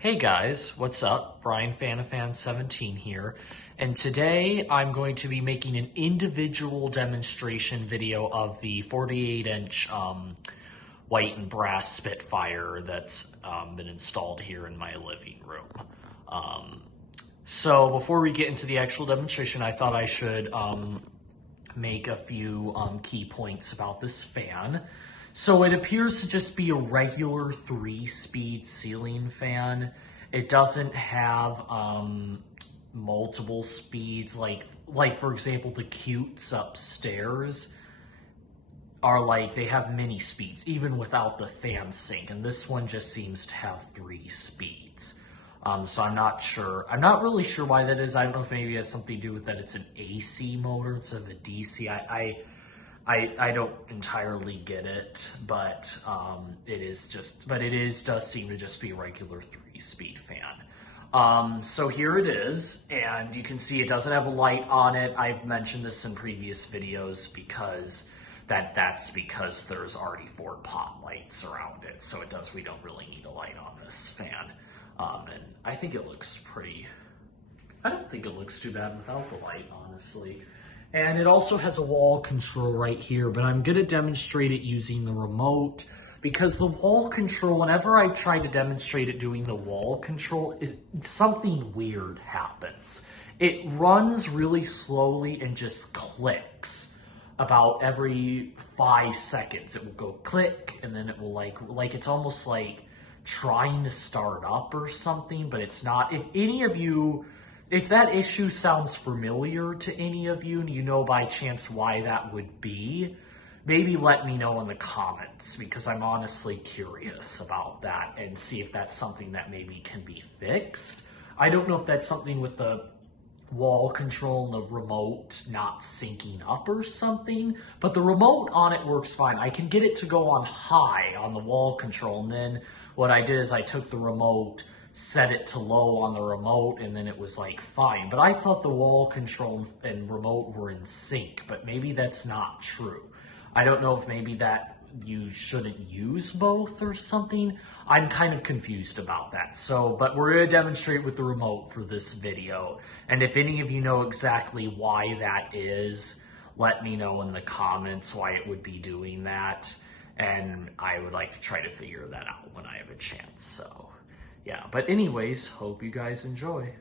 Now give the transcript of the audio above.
Hey guys, what's up? Brian Fanimation17 here, and today I'm going to be making an individual demonstration video of the 48-inch white and brass Spitfire that's been installed here in my living room. So before we get into the actual demonstration, I thought I should make a few key points about this fan. So it appears to just be a regular 3-speed ceiling fan. It doesn't have multiple speeds like for example the Cutes upstairs are they have many speeds even without the fan sync, and this one just seems to have 3 speeds. So I'm not really sure why that is. I don't know if maybe it has something to do with that it's an AC motor instead of a DC. I don't entirely get it, but does seem to just be a regular 3-speed fan. So here it is, and you can see it doesn't have a light on it. I've mentioned this in previous videos because that's because there's already 4 pot lights around it. So we don't really need a light on this fan. And I think it looks I don't think it looks too bad without the light, honestly. And it also has a wall control right here, but I'm going to demonstrate it using the remote because the wall control, whenever I try to demonstrate it doing the wall control, something weird happens. It runs really slowly and just clicks about every 5 seconds. It will go click, and then it will it's almost like trying to start up or something, but it's not. If that issue sounds familiar to any of you and you know by chance why that would be, maybe let me know in the comments because I'm honestly curious about that and see if that's something that maybe can be fixed. I don't know if that's something with the wall control and the remote not syncing up or something, but the remote on it works fine. I can get it to go on high on the wall control, and then what I did is I took the remote, set it to low on the remote, and then it was fine. But I thought the wall control and remote were in sync, but maybe that's not true. I don't know if maybe that you shouldn't use both or something. I'm kind of confused about that. But we're going to demonstrate with the remote for this video. And if any of you know exactly why that is, let me know in the comments why it would be doing that. And I would like to try to figure that out when I have a chance. So yeah, but anyways, hope you guys enjoy.